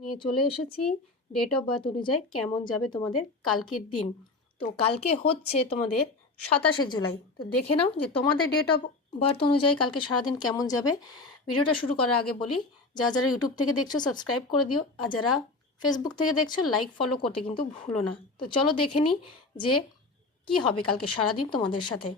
নিয়ে চলে এসেছি ডেট অফ বার্থ অনুযায়ী কেমন যাবে তোমাদের কালকের দিন। তো কালকে হচ্ছে তোমাদের 27শে জুলাই। তো দেখে নাও যে তোমাদের ডেট অফ বার্থ অনুযায়ী কালকে সারাদিন কেমন যাবে। ভিডিওটা শুরু করার আগে বলি, যারা ইউটিউব থেকে দেখছো সাবস্ক্রাইব করে দিও, আর যারা ফেসবুক থেকে দেখছো লাইক ফলো করতে কিন্তু ভুলো না। তো চলো দেখে নিই যে কি হবে কালকে সারাদিন তোমাদের সাথে।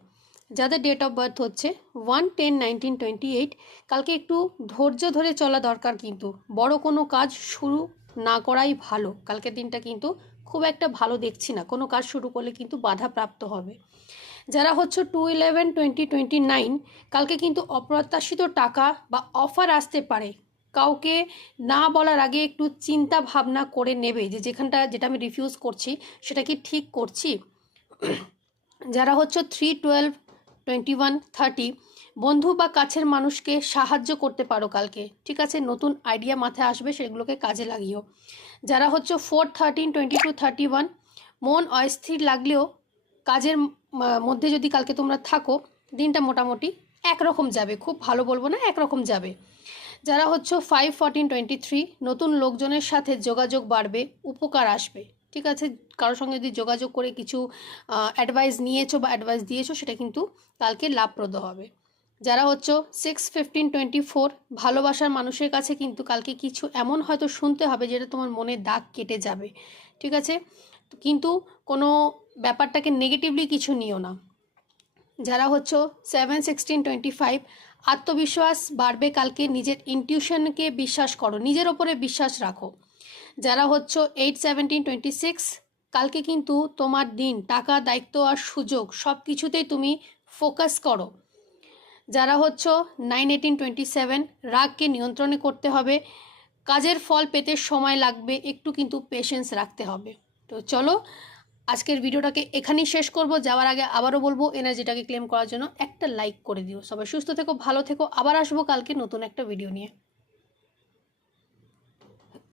যাদের ডেট অফ বার্থ হচ্ছে 1-10-19-28, কালকে একটু ধৈর্য ধরে চলা দরকার, কিন্তু বড় কোনো কাজ শুরু না করাই ভালো। কালকের দিনটা কিন্তু খুব একটা ভালো দেখছি না, কোনো কাজ শুরু করলে কিন্তু বাধাপ্রাপ্ত হবে। যারা হচ্ছে 2-11-20-29, কালকে কিন্তু অপ্রত্যাশিত টাকা বা অফার আসতে পারে। কাউকে না বলার আগে একটু চিন্তা ভাবনা করে নেবে যে যেটা আমি রিফিউজ করছি সেটা কি ঠিক করছি। যারা হচ্ছে 3-12-21-30, বন্ধু বা কাছের মানুষকে সাহায্য করতে পারো কালকে, ঠিক আছে? নতুন আইডিয়া মাথায় আসবে, সেগুলোকে কাজে লাগিও। যারা হচ্ছে 4-13-22-31, মন অস্থির লাগলেও কাজের মধ্যে যদি কালকে তোমরা থাকো, দিনটা মোটামুটি একরকম যাবে, খুব ভালো বলবো না, একরকম যাবে। যারা হচ্ছে 5-14-23, নতুন লোকজনের সাথে যোগাযোগ বাড়বে, উপকার আসবে, ঠিক আছে? কারোর সঙ্গে যদি যোগাযোগ করে কিছু অ্যাডভাইস নিয়েছো বা অ্যাডভাইস দিয়েছো, সেটা কিন্তু কালকে লাভপ্রদ হবে। যারা হচ্ছে 6-15-24, ভালোবাসার মানুষের কাছে কিন্তু কালকে কিছু এমন হয়তো শুনতে হবে যেটা তোমার মনে দাগ কেটে যাবে, ঠিক আছে? কিন্তু কোনো ব্যাপারটাকে নেগেটিভলি কিছু নিও না। যারা হচ্ছে 7-16-25, আত্মবিশ্বাস বাড়বে কালকে, নিজের ইনটিউশনকে বিশ্বাস করো, নিজের ওপরে বিশ্বাস রাখো। যারা হচ্ছে 8-17-26, কালকে কিন্তু তোমার দিন, টাকা, দায়িত্ব আর সুযোগ সব কিছুতেই তুমি ফোকাস করো। যারা হচ্ছে 9-18-27, রাগকে নিয়ন্ত্রণে করতে হবে, কাজের ফল পেতে সময় লাগবে, একটু কিন্তু পেশেন্স রাখতে হবে। তো চলো আজকের ভিডিওটাকে এখানেই শেষ করব। যাওয়ার আগে আবারও বলবো, এনার্জিটাকে ক্লেম করার জন্য একটা লাইক করে দিও। সবাই সুস্থ থেকো, ভালো থেকো, আবার আসবো কালকে নতুন একটা ভিডিও নিয়ে।